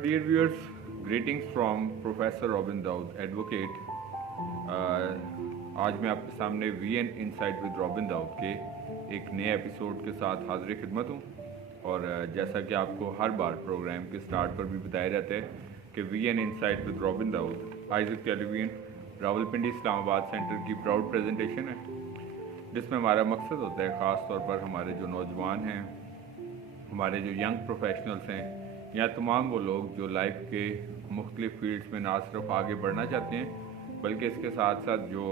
dear viewers, greetings from Professor Robin Daud, advocate. आज मैं आपके सामने VN insight with Robin Dawood के एक नए एपिसोड के साथ हाजिर खिदमत हूँ। और जैसा कि आपको हर बार प्रोग्राम के स्टार्ट पर भी बताया जाता है कि VN insight with Robin Dawood Isaac television Rawalpindi Islamabad centre की प्राउड प्रेजेंटेशन है, जिसमें हमारा मकसद होता है ख़ास तौर पर हमारे जो नौजवान हैं, हमारे जो यंग प्रोफेशनल्स हैं या तमाम वो लोग जो लाइफ के मुख्तलिफ फील्ड्स में ना सिर्फ आगे बढ़ना चाहते हैं बल्कि इसके साथ साथ जो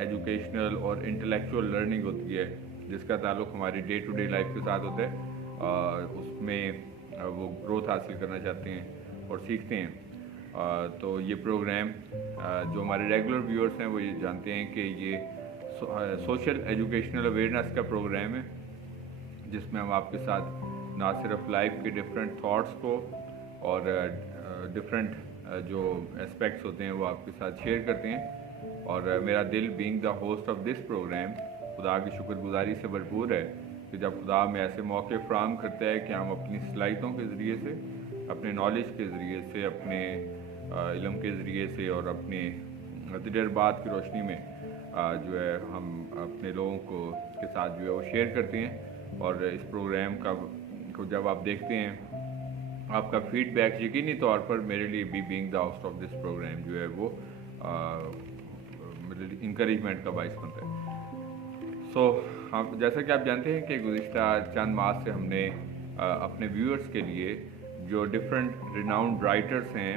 एजुकेशनल और इंटेलेक्चुअल लर्निंग होती है जिसका ताल्लुक़ हमारी डे टू डे लाइफ के साथ होता है, उसमें वो ग्रोथ हासिल करना चाहते हैं और सीखते हैं। तो ये प्रोग्राम जो हमारे रेगुलर व्यूअर्स हैं वो ये जानते हैं कि ये सोशल एजुकेशनल अवेयरनेस का प्रोग्राम है, जिसमें हम आपके साथ ना सिर्फ लाइफ के डिफरेंट थॉट्स को और डिफरेंट जो एस्पेक्ट्स होते हैं वो आपके साथ शेयर करते हैं। और मेरा दिल being the host of this programme खुदा की शुक्रगुजारी से भरपूर है कि जब खुदा में ऐसे मौके फ्राहम करता है कि हम अपनी सलाहियतों के ज़रिए से, अपने नॉलेज के ज़रिए से, अपने इल्म के ज़रिए से और अपने तजर्बात की रोशनी में जो है हम अपने लोगों के साथ जो है वो शेयर करते हैं। और इस प्रोग्राम को जब आप देखते हैं, आपका फीडबैक यकीनी तौर पर मेरे लिए भी being the host of this programme जो है वो मेरे लिए इंकरेजमेंट का बाइस बनता है। सो हम जैसा कि आप जानते हैं कि गुज़िश्ता चंद माह से हमने अपने व्यूअर्स के लिए जो डिफरेंट रिनाउंड राइटर्स हैं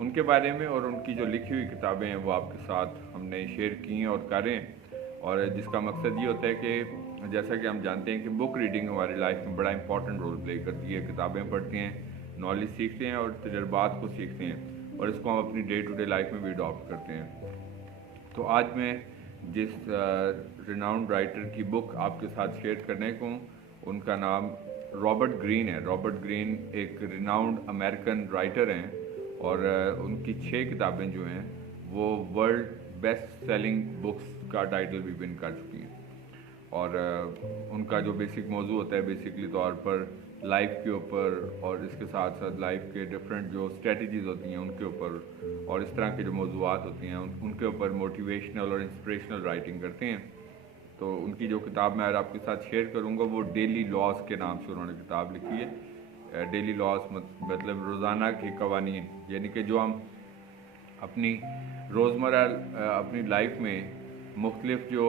उनके बारे में और उनकी जो लिखी हुई किताबें हैं वो आपके साथ हमने शेयर की हैं और करें, और जिसका मकसद ये होता है कि जैसा कि हम जानते हैं कि बुक रीडिंग हमारी लाइफ में बड़ा इंपॉर्टेंट रोल प्ले करती है। किताबें पढ़ते हैं, नॉलेज सीखते हैं और तजर्बात को सीखते हैं और इसको हम अपनी डे टू डे लाइफ में भी अडॉप्ट करते हैं। तो आज मैं जिस रिनाउंड राइटर की बुक आपके साथ शेयर करने को हूँ उनका नाम रॉबर्ट ग्रीन है। रॉबर्ट ग्रीन एक रिनाउंड अमेरिकन राइटर हैं और उनकी 6 किताबें जो हैं वो वर्ल्ड बेस्ट सेलिंग बुक्स का टाइटल भी विन कर चुकी हैं। और उनका जो बेसिक मौजू होता है बेसिकली तौर पर लाइफ के ऊपर और इसके साथ साथ लाइफ के डिफरेंट जो स्ट्रेटजीज़ होती हैं उनके ऊपर और इस तरह के जो मौजूआत होती हैं उनके ऊपर मोटिवेशनल और इंस्पिरेशनल राइटिंग करते हैं। तो उनकी जो किताब मैं आज आपके साथ शेयर करूँगा वो डेली लॉज के नाम से उन्होंने किताब लिखी है। डेली लॉज मतलब रोज़ाना के कवानीन, यानी कि जो हम अपनी रोज़मर्रा अपनी लाइफ में मुख्तलिफ जो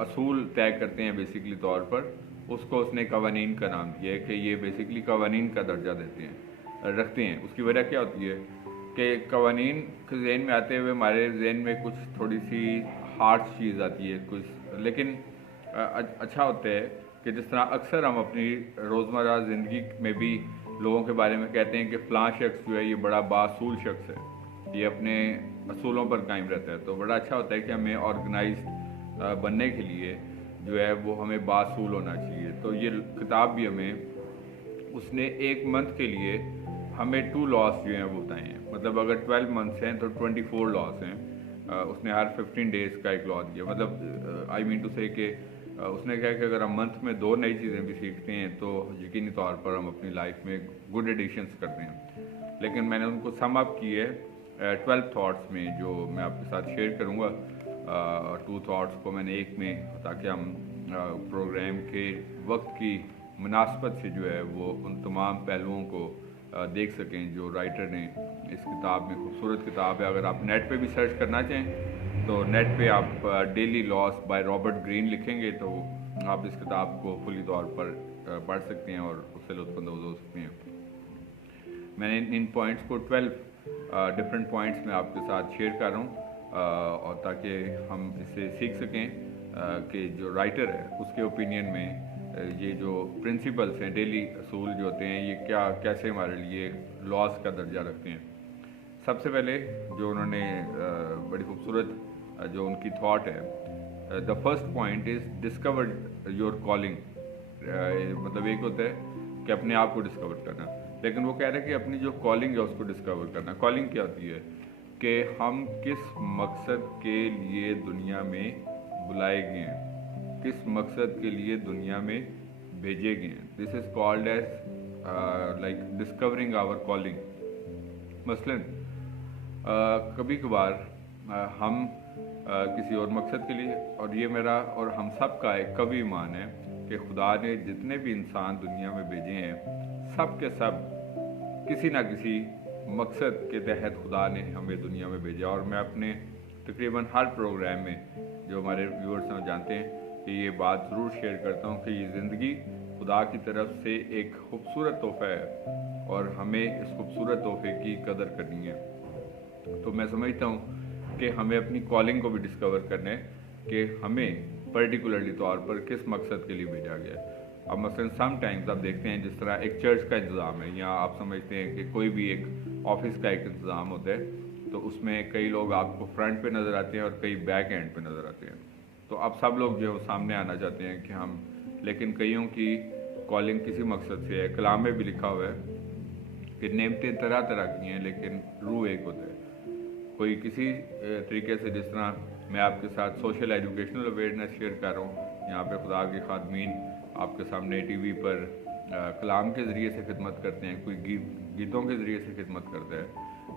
असूल तय करते हैं बेसिकली तौर पर, उसको उसने कवानीन का नाम दिया है कि ये बेसिकली कवानीन का दर्जा रखते हैं। उसकी वजह क्या होती है कि कवानीन के जहन में आते हुए हमारे जहन में कुछ थोड़ी सी हार्श चीज़ आती है कुछ, लेकिन अच्छा होता है कि जिस तरह अक्सर हम अपनी रोज़मर्रा ज़िंदगी में भी लोगों के बारे में कहते हैं कि फ़लाँ शख्स जो है ये बड़ा बासूल शख्स है, ये अपने असूलों पर कायम रहता है। तो बड़ा अच्छा होता है कि हमें ऑर्गेनाइज बनने के लिए जो है वो हमें बासूल होना चाहिए। तो ये किताब भी हमें उसने 1 मंथ के लिए हमें 2 लॉस जो हैं वो बताए हैं। मतलब अगर 12 मंथ्स हैं तो 24 लॉस हैं। उसने हर 15 डेज़ का एक लॉ दिया। मतलब आई मीन टू से कि उसने कहा कि अगर हम मंथ में 2 नई चीज़ें भी सीखते हैं तो यकीनी तौर पर हम अपनी लाइफ में गुड एडिशंस करते हैं। लेकिन मैंने उनको सम अप की है 12 थॉट्स में जो मैं आपके साथ शेयर करूँगा। 2 थॉट्स को मैंने एक में, ताकि हम प्रोग्राम के वक्त की मुनासबत से जो है वो उन तमाम पहलुओं को देख सकें जो राइटर ने इस किताब में। खूबसूरत किताब है। अगर आप नेट पे भी सर्च करना चाहें तो नेट पे आप daily loss by Robert Greene लिखेंगे तो आप इस किताब को फुली तौर पर पढ़ सकते हैं और उससे लुत्फ़अंदोज़ हो सकते हैं। मैंने इन पॉइंट्स को 12 डिफरेंट पॉइंट्स में आपके साथ शेयर कर रहा हूँ और ताकि हम इससे सीख सकें कि जो राइटर है उसके ओपिनियन में ये जो प्रिंसिपल्स हैं, डेली असूल जो होते हैं, ये कैसे हमारे लिए लॉस का दर्जा रखते हैं। सबसे पहले जो उन्होंने बड़ी खूबसूरत जो उनकी थॉट है, the first point is discover your calling. मतलब एक होता है कि अपने आप को डिस्कवर करना, लेकिन वो कह रहे हैं कि अपनी जो कॉलिंग है उसको डिस्कवर करना। कॉलिंग क्या होती है कि हम किस मकसद के लिए दुनिया में बुलाए गए हैं, किस मकसद के लिए दुनिया में भेजे गए हैं। This is called as like discovering our calling. मसलन कभी कभार हम किसी और मकसद के लिए, और ये मेरा और हम सब का एक कभी ईमान है कि खुदा ने जितने भी इंसान दुनिया में भेजे हैं सब के सब किसी ना किसी मकसद के तहत खुदा ने हमें दुनिया में भेजा। और मैं अपने तकरीबन हर प्रोग्राम में जो हमारे व्यूअर्स हैं जानते हैं कि ये बात ज़रूर शेयर करता हूँ कि ये ज़िंदगी खुदा की तरफ से एक खूबसूरत तोहफ़ा है और हमें इस खूबसूरत तोहफे की कदर करनी है। तो मैं समझता हूँ कि हमें अपनी कॉलिंग को भी डिस्कवर करना है कि हमें पर्टिकुलरली तौर पर किस मकसद के लिए भेजा गया है। अब मसलन सम टाइम्स आप देखते हैं जिस तरह एक चर्च का इंतज़ाम है, या आप समझते हैं कि कोई भी एक ऑफिस का एक इंतज़ाम होता है, तो उसमें कई लोग आपको फ्रंट पे नज़र आते हैं और कई बैक एंड पे नज़र आते हैं। तो अब सब लोग जो सामने आना चाहते हैं कि हम, लेकिन कईयों की कॉलिंग किसी मकसद से है। कलाम में भी लिखा हुआ है कि नेमतें तरह तरह की हैं लेकिन रूह एक होता है। कोई किसी तरीके से, जिस तरह मैं आपके साथ सोशल एजुकेशनल अवेयरनेस शेयर कर रहा हूँ, यहाँ पे खुदा के खादमीन आपके सामने टीवी पर कलाम के ज़रिए से खिदमत करते हैं, कोई गीतों के ज़रिए से खिदमत करता है,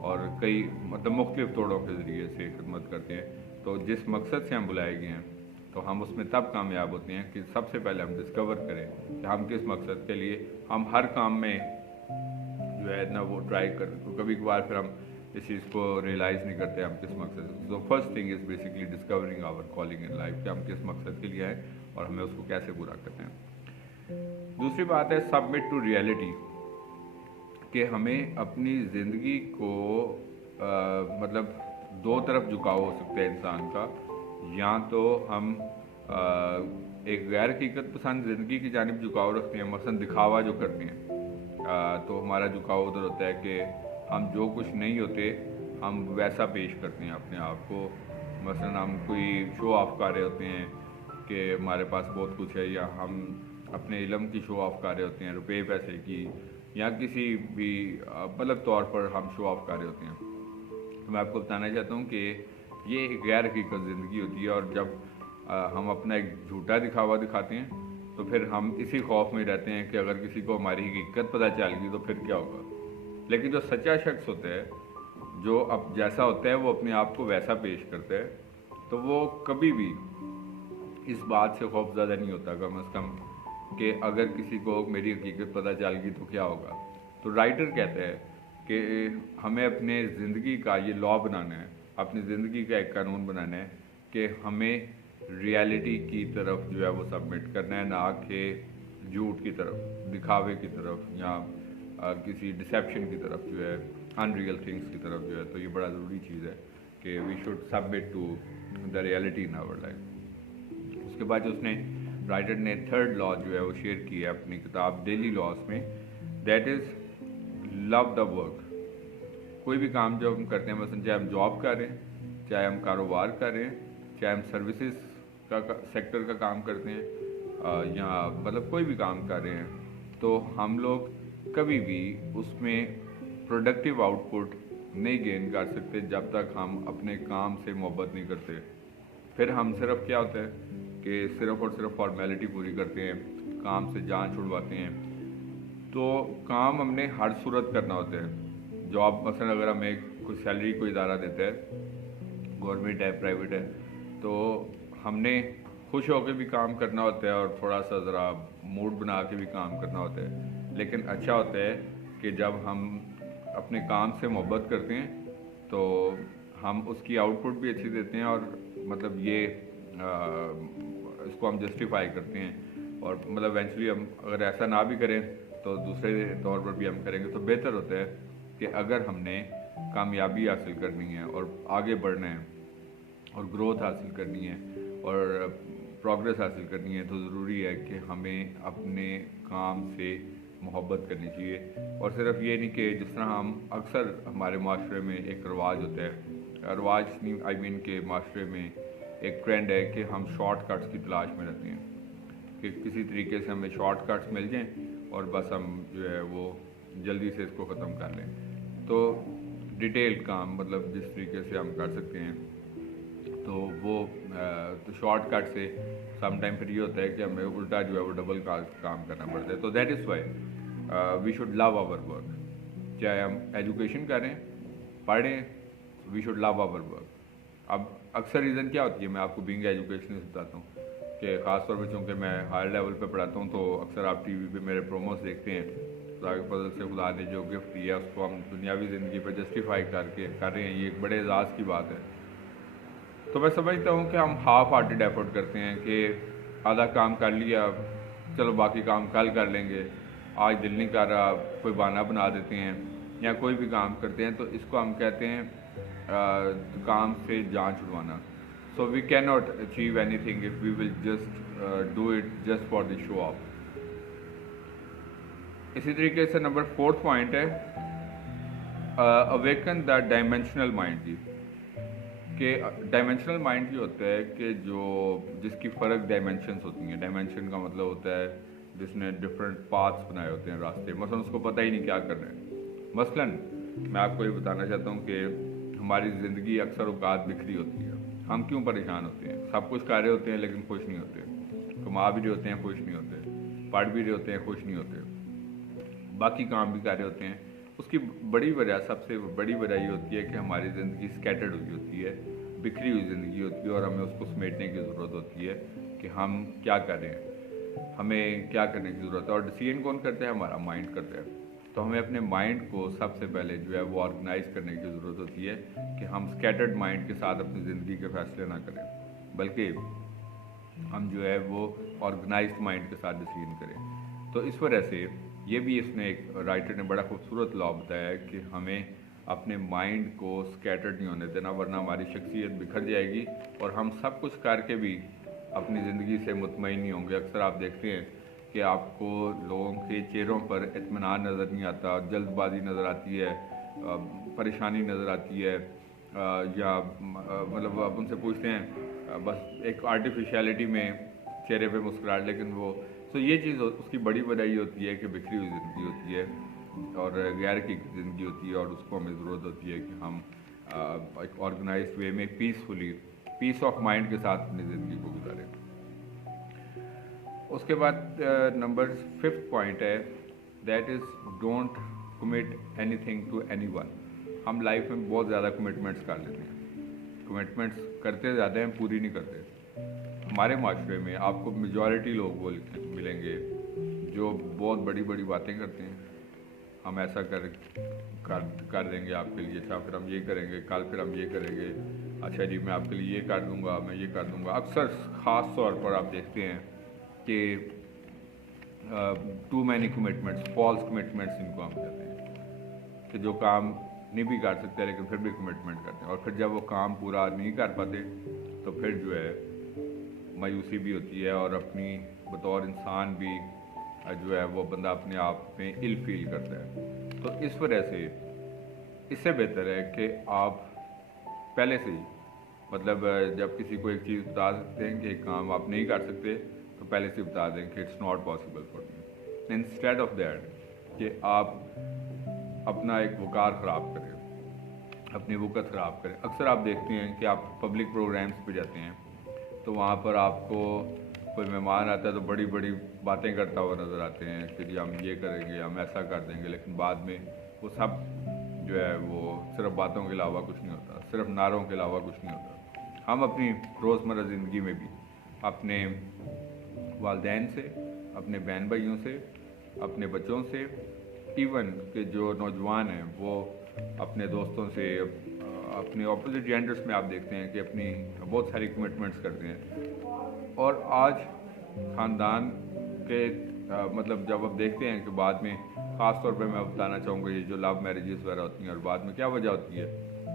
और कई मतलब मुख्तलिफ तोड़ों के ज़रिए से खिदमत करते हैं। तो जिस मकसद से हम बुलाए गए हैं तो हम उसमें तब कामयाब होते हैं कि सबसे पहले हम डिस्कवर करें कि हम किस मकसद के लिए, हम हर काम में जो है ना वो ट्राई करें। तो कभी कभार फिर हम इस चीज़ को रियलाइज़ नहीं करते हम किस मकसद से। तो first thing is basically discovering our calling in life, कि हम किस मकसद के लिए आए और हमें उसको कैसे पूरा करते हैं। दूसरी बात है सबमिट टू रियलिटी, कि हमें अपनी ज़िंदगी को मतलब दो तरफ झुकाव हो सकता है इंसान का, या तो हम एक गैर हकीकत पसंद ज़िंदगी की जानिब झुकाव रखते हैं, मसलन दिखावा जो करते हैं, तो हमारा झुकाव उधर होता है कि हम जो कुछ नहीं होते हम वैसा पेश करते हैं अपने आप को। मसलन हम कोई शो ऑफ कर रहे होते हैं कि हमारे पास बहुत कुछ है, या हम अपने इल्म की शो ऑफ कर रहे होते हैं, रुपये पैसे की, या किसी भी मतलब तौर पर हम शो ऑफ कर रहे होते हैं। तो मैं आपको बताना चाहता हूँ कि ये एक गैर हकीकत ज़िंदगी होती है, और जब हम अपना एक झूठा दिखावा दिखाते हैं तो फिर हम इसी खौफ में रहते हैं कि अगर किसी को हमारी हकीकत पता चल गई तो फिर क्या होगा। लेकिन जो सच्चा शख्स होता है, जो अब जैसा होता है वो अपने आप को वैसा पेश करता है, तो वो कभी भी इस बात से खौफज़दा नहीं होता कम अज़ कम कि अगर किसी को मेरी हकीकत पता चल गई तो क्या होगा। तो राइटर कहता है कि हमें अपने ज़िंदगी का ये लॉ बनाना है, अपनी ज़िंदगी का एक कानून बनाना है कि हमें रियलिटी की तरफ जो है वो सबमिट करना है, ना कि झूठ की तरफ, दिखावे की तरफ, या किसी डिसेप्शन की तरफ जो है, अनरियल थिंग्स की तरफ जो है। तो ये बड़ा ज़रूरी चीज़ है कि we should submit to the reality in our life. उसके बाद जो उसने राइटर ने थर्ड लॉ जो है वो शेयर की है अपनी किताब डेली लॉस में, that is love the work. कोई भी काम जो हम करते हैं, मसलन चाहे हम जॉब कर रहे हैं, चाहे हम कारोबार कर रहे हैं, चाहे हम सर्विसेज का सेक्टर का काम करते हैं, या मतलब कोई भी काम कर रहे हैं, तो हम लोग कभी भी उसमें प्रोडक्टिव आउटपुट नहीं गेन कर सकते जब तक हम अपने काम से मोहब्बत नहीं करते। फिर हम सिर्फ क्या होता है कि सिर्फ और सिर्फ फॉर्मेलिटी पूरी करते हैं, काम से जान छुड़वाते हैं। तो काम हमने हर सूरत करना होता है। जॉब मसलन अगर हमें कुछ सैलरी कोई इदारा देता है, गवर्नमेंट है, प्राइवेट है, तो हमने खुश होकर भी काम करना होता है और थोड़ा सा ज़रा मूड बना के भी काम करना होता है। लेकिन अच्छा होता है कि जब हम अपने काम से मोहब्बत करते हैं तो हम उसकी आउटपुट भी अच्छी देते हैं, और मतलब ये इसको हम जस्टिफाई करते हैं, और मतलब इवेंचुअली हम अगर ऐसा ना भी करें तो दूसरे तौर पर भी हम करेंगे। तो बेहतर होता है कि अगर हमने कामयाबी हासिल करनी है और आगे बढ़ना है और ग्रोथ हासिल करनी है और प्रोग्रेस हासिल करनी है, तो ज़रूरी है कि हमें अपने काम से मोहब्बत करनी चाहिए। और सिर्फ ये नहीं कि जिस तरह हम अक्सर हमारे माशरे में एक रवाज होता है, रवाज नहीं आई मीन के माशरे में एक ट्रेंड है कि हम शॉर्टकट्स की तलाश में रहते हैं कि किसी तरीके से हमें शॉर्टकट्स मिल जाएं और बस हम जो है वो जल्दी से इसको ख़त्म कर लें। तो डिटेल्ड काम मतलब जिस तरीके से हम कर सकते हैं, तो वो तो शॉर्टकट से सम टाइम फिर ये होता है कि हमें उल्टा जो है वो डबल काम करना पड़ता है। तो that is why we should love our work, चाहे हम एजुकेशन करें, पढ़ें, we should love our work. अब अक्सर रीज़न क्या होती है, मैं आपको बीइंग एजुकेशनिस्ट बताता हूँ कि ख़ासतौर पर चूँकि मैं हायर लेवल पे पढ़ाता हूँ, तो अक्सर आप टीवी पे मेरे प्रोमोस देखते हैं, खुदा के फजल से खुदा ने जो गिफ्ट दिया उसको हम दुनियावी ज़िंदगी पर जस्टिफाई कर रहे हैं, ये एक बड़े एजाज़ की बात है। तो मैं समझता हूँ कि हम हाफ हार्टेड एफर्ट करते हैं कि आधा काम कर लिया, चलो बाकी काम कल कर लेंगे, आज दिल नहीं कर रहा, कोई बहाना बना देते हैं, या कोई भी काम करते हैं तो इसको हम कहते हैं काम से जान छुड़वाना। So we can not achieve anything if we will just do it just for the show off. इसी तरीके से नंबर 4th पॉइंट है अवेकन द डायमेंशनल माइंड की, कि डायमेंशनल माइंड ये होता है कि जिसकी फ़र्क डायमेंशंस होती हैं। डायमेंशन का मतलब होता है जिसने डिफरेंट पाथ्स बनाए होते हैं, रास्ते, मसलन उसको पता ही नहीं क्या करना है। मसलन मैं आपको ये बताना चाहता हूँ कि हमारी ज़िंदगी अक्सर औकात बिखरी होती है। हम क्यों परेशान होते हैं? सब कुछ कर रहे होते हैं लेकिन खुश नहीं होते, कमा भी रहे होते हैं खुश नहीं होते, पढ़ भी रहे होते हैं खुश नहीं होते, बाकी काम भी कर रहे होते हैं। उसकी बड़ी वजह, सबसे बड़ी वजह ये होती है कि हमारी ज़िंदगी स्कैटर्ड हुई होती है, बिखरी हुई ज़िंदगी होती है, और हमें उसको समेटने की ज़रूरत होती है कि हम क्या कर रहे हैं, हमें क्या करने की ज़रूरत है। और डिसीजन कौन करता है? हमारा माइंड करता है। तो हमें अपने माइंड को सबसे पहले जो है वो ऑर्गेनाइज करने की ज़रूरत होती है कि हम स्कैटर्ड माइंड के साथ अपनी ज़िंदगी के फैसले ना करें, बल्कि हम जो है वो ऑर्गेनाइज्ड माइंड के साथ डिसीजन करें। तो इस वजह से ये भी इसने एक राइटर ने बड़ा खूबसूरत लॉ बताया है कि हमें अपने माइंड को स्कैटर्ड नहीं होने देना, वरना हमारी शख्सियत बिखर जाएगी और हम सब कुछ करके भी अपनी ज़िंदगी से मुतमईन नहीं होंगे। अक्सर आप देखते हैं कि आपको लोगों के चेहरों पर इत्मीनान नज़र नहीं आता, जल्दबाजी नज़र आती है, परेशानी नज़र आती है, या मतलब आप उनसे पूछते हैं बस एक आर्टिफिशियलिटी में चेहरे पे मुस्कुराहट, लेकिन वो तो ये चीज़ उसकी बड़ी वजह ये होती है कि बिखरी हुई ज़िंदगी होती है और गैर की ज़िंदगी होती है, और उसको हमें ज़रूरत होती है कि हम एक ऑर्गेनाइज्ड वे में पीसफुली, पीस ऑफ माइंड के साथ अपनी ज़िंदगी को गुजारें। उसके बाद नंबर 5th पॉइंट है that is don't commit anything to anyone. हम लाइफ में बहुत ज़्यादा कमिटमेंट्स कर लेते हैं, कमिटमेंट्स करते ज़्यादा हैं, पूरी नहीं करते। हमारे माशरे में आपको मेजॉरिटी लोग वो मिलेंगे जो बहुत बड़ी बड़ी बातें करते हैं, हम ऐसा कर देंगे आपके लिए, अच्छा फिर हम ये करेंगे, कल फिर हम ये करेंगे, अच्छा जी मैं आपके लिए ये कर दूंगा, मैं ये कर दूंगा। अक्सर ख़ास तौर पर आप देखते हैं कि too many commitments, false commitments इनको हम कहते हैं, कि जो काम नहीं भी कर सकते लेकिन फिर भी कमिटमेंट करते हैं, और फिर जब वो काम पूरा नहीं कर पाते तो फिर जो है मायूसी भी होती है, और अपनी बतौर इंसान भी जो है वो बंदा अपने आप में इल फील करता है। तो इस वजह से इससे बेहतर है कि आप पहले से ही, मतलब जब किसी को एक चीज़ बता सकते हैं कि एक काम आप नहीं कर सकते, तो पहले से बता दें कि it's not possible for me, instead of that कि आप अपना एक वकार ख़राब करें, अपनी वक़्त ख़राब करें। अक्सर आप देखते हैं कि आप पब्लिक प्रोग्राम्स पे जाते हैं तो वहाँ पर आपको कोई मेहमान आता है तो बड़ी बड़ी बातें करता हुआ नज़र आते हैं कि जी हम ये करेंगे, हम ऐसा कर देंगे, लेकिन बाद में वो सब जो है वो सिर्फ बातों के अलावा कुछ नहीं होता, सिर्फ नारों के अलावा कुछ नहीं होता। हम अपनी रोज़मर्रा ज़िंदगी में भी अपने वालिदैन से, अपने बहन भाइयों से, अपने बच्चों से, इवन के जो नौजवान हैं वो अपने दोस्तों से, अपने ऑपोजिट जेंडर्स में आप देखते हैं कि अपनी बहुत सारी कमिटमेंट्स करते हैं। और आज ख़ानदान के मतलब जब आप देखते हैं कि बाद में, ख़ास तौर पे मैं बताना चाहूँगा, ये जो लव मैरिजेस वगैरह होती हैं और बाद में क्या वजह होती है,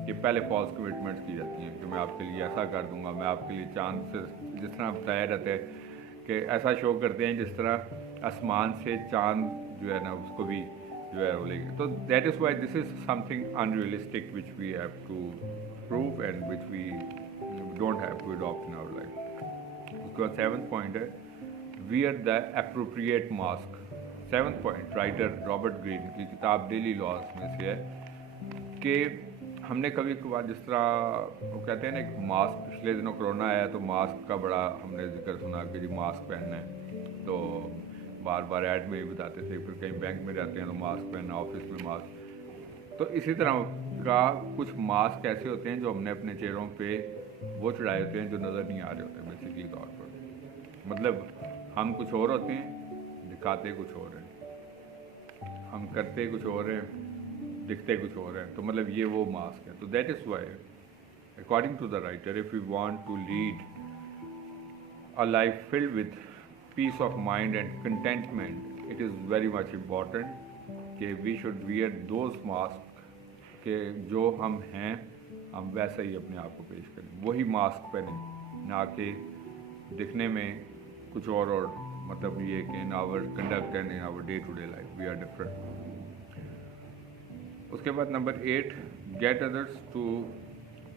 ये पहले फॉल्स कमिटमेंट्स की जाती हैं कि मैं आपके लिए ऐसा कर दूँगा, मैं आपके लिए चांद से, जिस तरह बताया जाता है कि ऐसा शो करते हैं जिस तरह आसमान से चांद जो है ना उसको भी जो है वो लेंगे। तो that is why this is something unrealistic which we have to prove and which we don't have to adopt in our life. उसके बाद 7th पॉइंट है wear the appropriate mask. 7th point writer Robert Greene की किताब daily laws में से है कि हमने कभी कभार, जिस तरह वो कहते हैं ना, एक मास्क, पिछले दिनों कोरोना आया तो मास्क का बड़ा हमने जिक्र सुना कि जी मास्क पहनना है, तो बार बार ऐड में ही बताते थे, फिर कहीं बैंक में जाते हैं तो मास्क पहनना, ऑफिस में मास्क। तो इसी तरह का कुछ मास्क ऐसे होते हैं जो हमने अपने चेहरों पे वो चढ़ाए होते हैं जो नज़र नहीं आ रहे होते बेसिकली तौर पर। मतलब हम कुछ और होते हैं, दिखाते कुछ और हैं, हम करते कुछ और हैं, दिखते कुछ और हैं। तो मतलब ये वो मास्क है। तो that is why according to the writer, if you want to lead a life filled with peace of mind and contentment, it is very much important कि we should wear those masks कि जो हम हैं हम वैसा ही अपने आप को पेश करें, वही मास्क पहने, ना कि दिखने में कुछ और मतलब ये कि in our conduct and in our day to day life we are different. उसके बाद number 8, get others to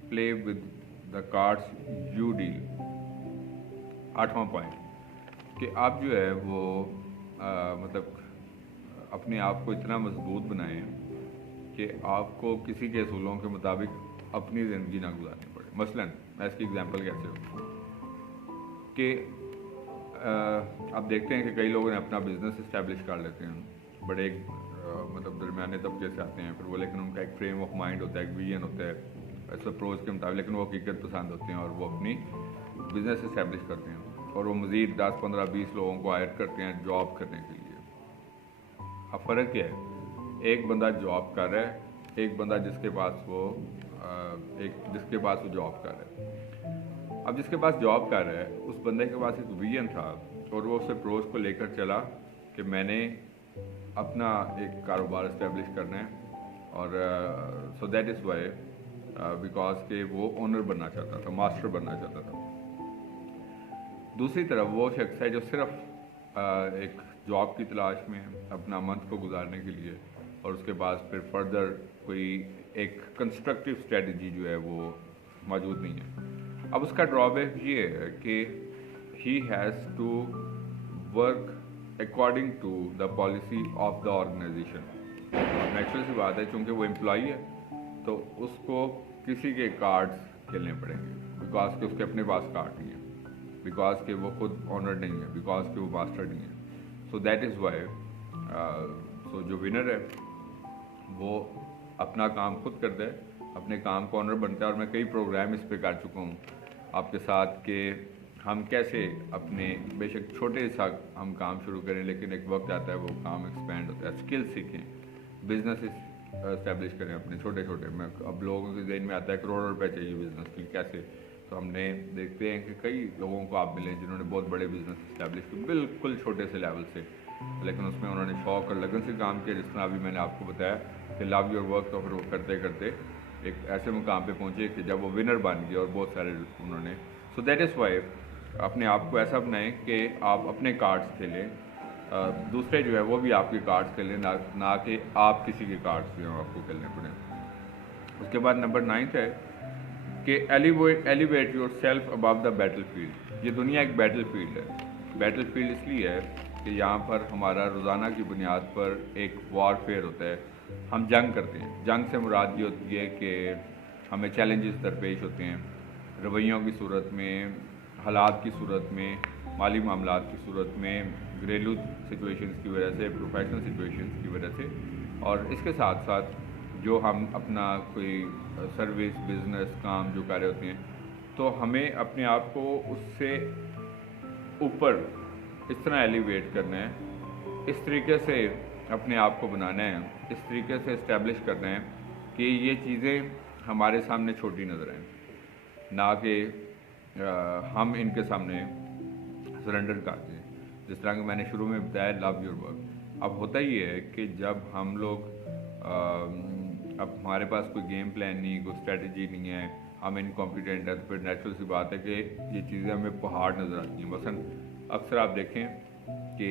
play with the cards you deal. 8वां पॉइंट कि आप जो है वो मतलब अपने आप को इतना मजबूत बनाएं कि आपको किसी के असूलों के मुताबिक अपनी ज़िंदगी ना गुजारनी पड़े। मसलन मैं इसकी एग्जांपल कैसे हो कि आप देखते हैं कि कई लोग अपना बिज़नेस इस्टेब्लिश कर लेते हैं, बड़े एक मतलब दरमियाने तबके से आते हैं, फिर वो लेकिन उनका एक फ्रेम ऑफ माइंड होता है, एक विजन होता है ऐसे अप्रोच के मुताबिक, लेकिन वो हकीकत पसंद होते हैं और वो अपनी बिज़नेस इस्टेब्लिश करते हैं और वो मज़ीद 10, 15, 20 लोगों को हायर करते हैं जॉब करने के लिए। अब फ़र्क क्या है, एक बंदा जॉब कर रहा है, एक बंदा जिसके पास वो जॉब कर रहा है। अब जिसके पास जॉब कर रहा है उस बंदे के पास एक विजन था और वो उस अप्रोच को लेकर चला कि मैंने अपना एक कारोबार इस्टेब्लिश करना है और so that is why because के वो ओनर बनना चाहता था, मास्टर बनना चाहता था। दूसरी तरफ वो शख्स है जो सिर्फ एक जॉब की तलाश में अपना मंथ को गुजारने के लिए और उसके बाद फिर फर्दर कोई एक कंस्ट्रक्टिव स्ट्रेटजी जो है वो मौजूद नहीं है। अब उसका ड्रॉबैक ये है कि he has to work according to the policy of the organisation. Natural सी बात है, चूँकि वो एम्प्लॉई है तो उसको किसी के कार्ड्स खेलने पड़ेंगे बिकॉज के उसके अपने पास कार्ड नहीं है, बिकॉज के वो खुद ऑनर नहीं है, बिकॉज के वो मास्टर नहीं है। सो दैट इज़ वाई सो जो विनर है वो अपना काम खुद करता है, अपने काम को ऑनर बनता है। और मैं कई प्रोग्राम इस पे कर चुका हूँ आपके साथ कि हम कैसे अपने बेशक छोटे सा हम काम शुरू करें लेकिन एक वक्त आता है वो काम एक्सपेंड होता है, स्किल सीखें, बिजनेस इस्टेब्लिश करें अपने छोटे छोटे। मैं अब लोगों के ज़हन में आता है करोड़ों रुपए चाहिए बिज़नेस के लिए, कैसे? तो हमने देखते हैं कि कई लोगों को आप मिले जिन्होंने बहुत बड़े बिज़नेस इस्टेब्लिश किए बिल्कुल छोटे से लेवल से, लेकिन उसमें उन्होंने शौक और लगन से काम किया। जिस तरह अभी मैंने आपको बताया कि लव योर वर्क, तो फिर वो करते करते एक ऐसे मुकाम पे पहुँचे कि जब वो विनर बन गए और बहुत सारे उन्होंने। सो दैट इज़ वाई अपने आप को ऐसा बनाएं कि आप अपने कार्ड्स खेलें, दूसरे जो है वो भी आपके कार्ड्स खेलें, ना कि आप किसी के कार्ड्स जो हैं आपको खेलने पड़े। उसके बाद नंबर 9 है कि elevate your self above the battle field. ये दुनिया एक बैटल फील्ड है। बैटल फील्ड इसलिए है कि यहाँ पर हमारा रोज़ाना की बुनियाद पर एक वॉरफेयर होता है, हम जंग करते हैं। जंग से मुराद ये होती है कि हमें चैलेंजेस दरपेश होते हैं, रवैयों की सूरत में, हालात की सूरत में, माली मामलात की सूरत में, घरेलू सिचुएशंस की वजह से, प्रोफेशनल सिचुएशंस की वजह से, और इसके साथ साथ जो हम अपना कोई सर्विस बिजनेस काम जो कर रहे होते हैं, तो हमें अपने आप को उससे ऊपर इस तरह एलिवेट करना है, इस तरीके से अपने आप को बनाना है, इस तरीके से इस्टेब्लिश करना है कि ये चीज़ें हमारे सामने छोटी नज़र आएं, ना कि हम इनके सामने सरेंडर कर दें। जिस तरह कि मैंने शुरू में बताया लव योर वर्क। अब होता ही है कि जब हम लोग अब हमारे पास कोई गेम प्लान नहीं, कोई स्ट्रेटजी नहीं है, हम इनकॉम्पिटेंट है, तो फिर नेचुरल सी बात है कि ये चीज़ें हमें पहाड़ नज़र आती हैं। मसलन अक्सर आप देखें कि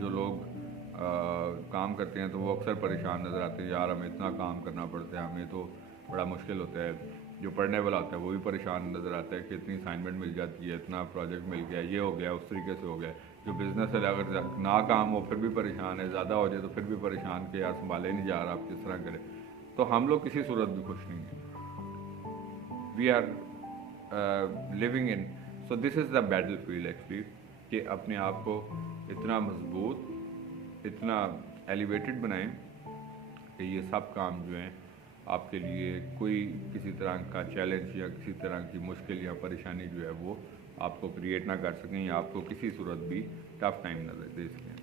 जो लोग काम करते हैं तो वो अक्सर परेशान नज़र आते हैं, यार हमें इतना काम करना पड़ता है, हमें तो बड़ा मुश्किल होता है। जो पढ़ने वाला होता है वो भी परेशान नज़र आता है कि इतनी असाइनमेंट मिल जाती है, इतना प्रोजेक्ट मिल गया, ये हो गया, उस तरीके से हो गया। जो बिज़नेस है अगर ना काम हो फिर भी परेशान है, ज़्यादा हो जाए तो फिर भी परेशान कि यार संभाले नहीं जा रहा, आप किस तरह करें। तो हम लोग किसी सूरत भी खुश नहीं हैं। We are living in, so this is the battlefield actually, कि अपने आप को इतना मजबूत, इतना एलिवेटेड बनाएं कि ये सब काम जो हैं आपके लिए कोई किसी तरह का चैलेंज या किसी तरह की मुश्किल या परेशानी जो है वो आपको क्रिएट ना कर सकें या आपको किसी सूरत भी टफ टाइम ना दे सकें।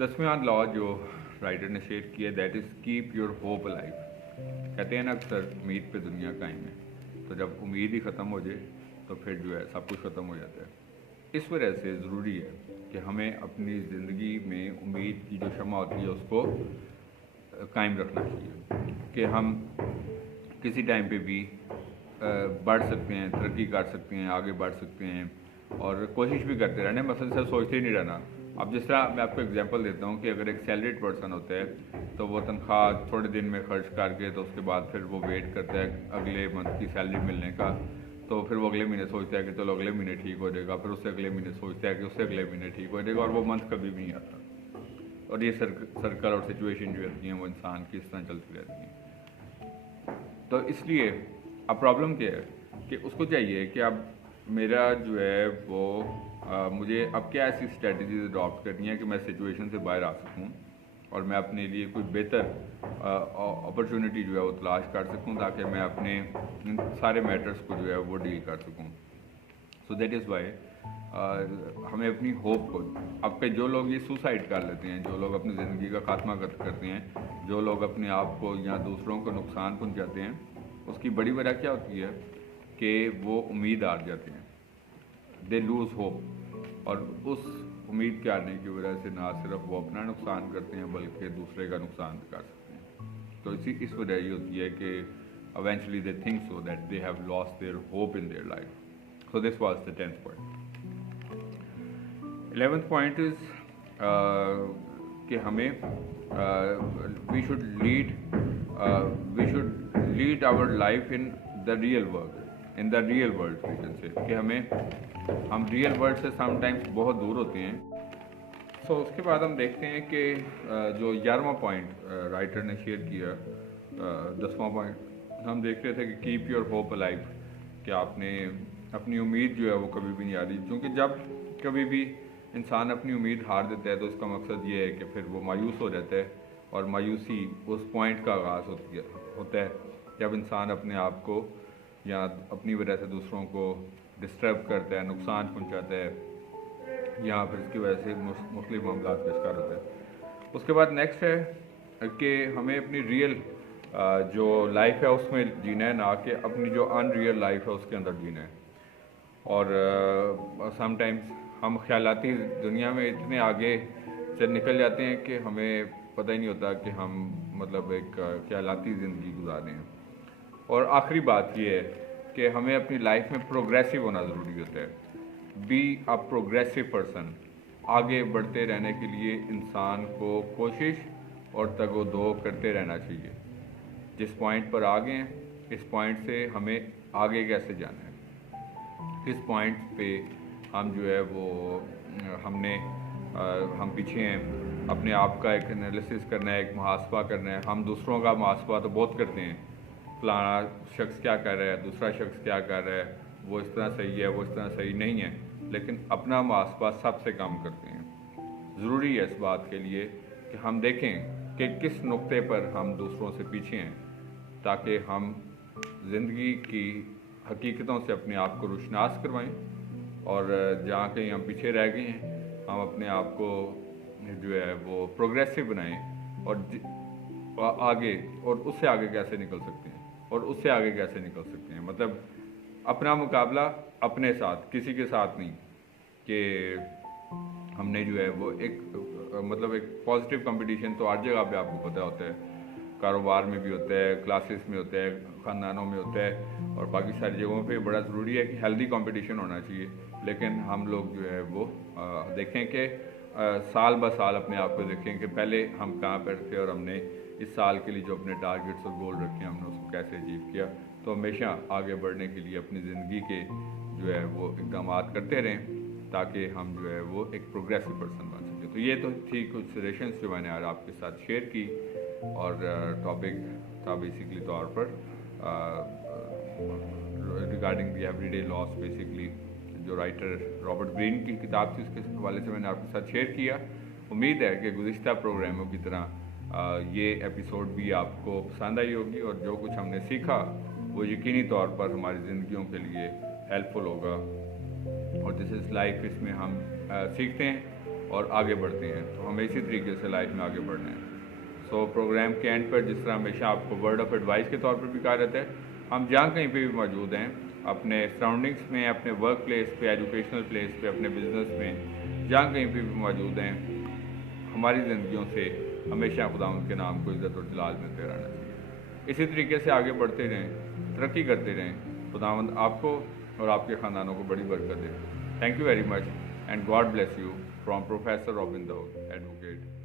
10वां लॉ जो राइटर ने शेयर किया, that is keep your hope alive. कहते हैं ना अक्सर उम्मीद पे दुनिया कायम है, तो जब उम्मीद ही ख़त्म हो जाए तो फिर जो है सब कुछ ख़त्म हो जाता है। इस वजह से ज़रूरी है कि हमें अपनी ज़िंदगी में उम्मीद की जो शम्मा होती है उसको कायम रखना चाहिए कि हम किसी टाइम पे भी बढ़ सकते हैं, तरक्की कर सकते हैं, आगे बढ़ सकते हैं और कोशिश भी करते रहना, मसलन सिर्फ सोचते ही नहीं रहना। अब जिस तरह मैं आपको एग्जांपल देता हूँ कि अगर एक सैलरीड पर्सन होता है तो वो तनख्वाह थोड़े दिन में खर्च करके तो उसके बाद फिर वो वेट करता है अगले मंथ की सैलरी मिलने का, तो फिर वो अगले महीने सोचता है कि चलो अगले महीने ठीक हो जाएगा, फिर उससे अगले महीने सोचता है कि उससे अगले महीने ठीक हो जाएगा और वो मंथ कभी भी नहीं आता। और ये सर्कल और सिचुएशन जो रहती हैं वो इंसान की इस तरह चलती रहती हैं। तो इसलिए अब प्रॉब्लम क्या है कि उसको चाहिए कि अब मेरा जो है वो मुझे अब क्या ऐसी स्ट्रेटजीज अडॉप्ट करनी है कि मैं सिचुएशन से बाहर आ सकूं और मैं अपने लिए कोई बेहतर अपॉर्चुनिटी जो है वो तलाश कर सकूं ताकि मैं अपने इन सारे मैटर्स को जो है वो डील कर सकूं। सो दैट इज़ वाई हमें अपनी होप को, अब के जो लोग ये सुसाइड कर लेते हैं, जो लोग अपनी ज़िंदगी का खात्मा करते हैं, जो लोग अपने आप को या दूसरों को नुकसान पहुंचाते हैं, उसकी बड़ी वजह क्या होती है कि वो उम्मीद हार जाते हैं, दे लूज़ होप। और उस उम्मीद के आने की वजह से ना सिर्फ वो अपना नुकसान करते हैं बल्कि दूसरे का नुकसान भी कर सकते हैं। तो इस वजह ये होती है कि eventually they think so that they have lost their hope in their life. So this was the 10th point. 11th point is कि हमें we should lead our life in the real world we can say कि हम real world से sometimes बहुत दूर होते हैं। सो उसके बाद हम देखते हैं कि जो 11वां पॉइंट राइटर ने शेयर किया, 10वां पॉइंट हम देख रहे थे कि कीप योर होप अलाइव, कि आपने अपनी उम्मीद जो है वो कभी भी नहीं आ रही, क्योंकि जब कभी भी इंसान अपनी उम्मीद हार देता है तो उसका मकसद ये है कि फिर वो मायूस हो जाता है और मायूसी उस पॉइंट का आगाज़ होता है जब इंसान अपने आप को या अपनी वजह से दूसरों को डिस्टर्ब करता है, नुकसान पहुंचाता है या फिर इसकी वजह से मुख्तलिफ मामला का शिकार होता है। उसके बाद नेक्स्ट है कि हमें अपनी रियल जो लाइफ है उसमें जीना है, ना कि अपनी जो अनरियल लाइफ है उसके अंदर जीना है। और समटाइम्स हम ख्यालाती दुनिया में इतने आगे से निकल जाते हैं कि हमें पता ही नहीं होता कि हम मतलब एक ख्यालाती ज़िंदगी गुजार रहे हैं। और आखिरी बात ये है कि हमें अपनी लाइफ में प्रोग्रेसिव होना ज़रूरी होता है। Be a progressive person. आगे बढ़ते रहने के लिए इंसान को कोशिश और तगोदो करते रहना चाहिए। जिस पॉइंट पर आ गए हैं, इस पॉइंट से हमें आगे कैसे जाना है, किस पॉइंट पे हम जो है वो हम पीछे हैं, अपने आप का एक एनालिसिस करना है, एक मुहासबा करना है। हम दूसरों का मुहासबा तो बहुत करते हैं, फलाना शख्स क्या कर रहा है, दूसरा शख्स क्या कर रहा है, वो इस तरह सही है, वो इस तरह सही नहीं है, लेकिन अपना मुहासबा सबसे कम करते हैं। ज़रूरी है इस बात के लिए कि हम देखें कि किस नुक्ते पर हम दूसरों से पीछे हैं, ताकि हम ज़िंदगी की हकीकतों से अपने आप को रुशनास करवाएं और जहाँ कहीं हम पीछे रह गए हैं हम अपने आप को जो है वो प्रोग्रेसिव बनाएं और आगे, और उससे आगे कैसे निकल सकते हैं और उससे आगे कैसे निकल सकते हैं, मतलब अपना मुकाबला अपने साथ, किसी के साथ नहीं, कि हमने जो है वो एक पॉजिटिव कंपटीशन तो हर जगह पे आपको पता होता है, कारोबार में भी होता है, क्लासेस में होता है, ख़ानदानों में होता है और बाकी सारी जगहों पे बड़ा ज़रूरी है कि हेल्दी कंपटीशन होना चाहिए। लेकिन हम लोग जो है वो देखें कि साल ब साल अपने आप को देखें कि पहले हम कहाँ पर थे और हमने इस साल के लिए जो अपने टारगेट्स और गोल रखे हमने उसको कैसे अचीव किया। तो हमेशा आगे बढ़ने के लिए अपनी ज़िंदगी के जो है वो इक़दाम करते रहें ताकि हम जो है वो एक प्रोग्रेसिव पर्सन बन सकें। तो ये तो थी कुछ सजेशंस जो मैंने आज आपके साथ शेयर की और टॉपिक था बेसिकली तौर पर regarding the everyday loss, basically जो राइटर रॉबर्ट ग्रीन की किताब थी उसके हवाले से मैंने आपके साथ शेयर किया। उम्मीद है कि गुज़िश्ता प्रोग्रामों की तरह ये एपिसोड भी आपको पसंद आई होगी और जो कुछ हमने सीखा वो यकीनी तौर पर हमारी ज़िंदगियों के लिए हेल्पफुल होगा। और दिस इज़ लाइफ, इसमें हम सीखते हैं और आगे बढ़ते हैं, तो हमें इसी तरीके से लाइफ में आगे बढ़ना है। सो प्रोग्राम के एंड पर जिस तरह हमेशा आपको वर्ड ऑफ एडवाइस के तौर पर भी कहा जाता है, हम जहाँ कहीं पे भी मौजूद हैं, अपने सराउंडिंग्स में, अपने वर्क प्लेस पे, एजुकेशनल प्लेस पे, अपने बिजनेस में, जहाँ कहीं पे भी मौजूद हैं, हमारी ज़िंदगियों से हमेशा खुदावंद के नाम को इज़्ज़त और जलाल मिलते रहना चाहिए। इसी तरीके से आगे बढ़ते रहें, तरक्की करते रहें। खुदावंद आपको और आपके ख़ानदानों को बड़ी बरकत दे। Thank you very much and God bless you from professor Robin Daud, advocate.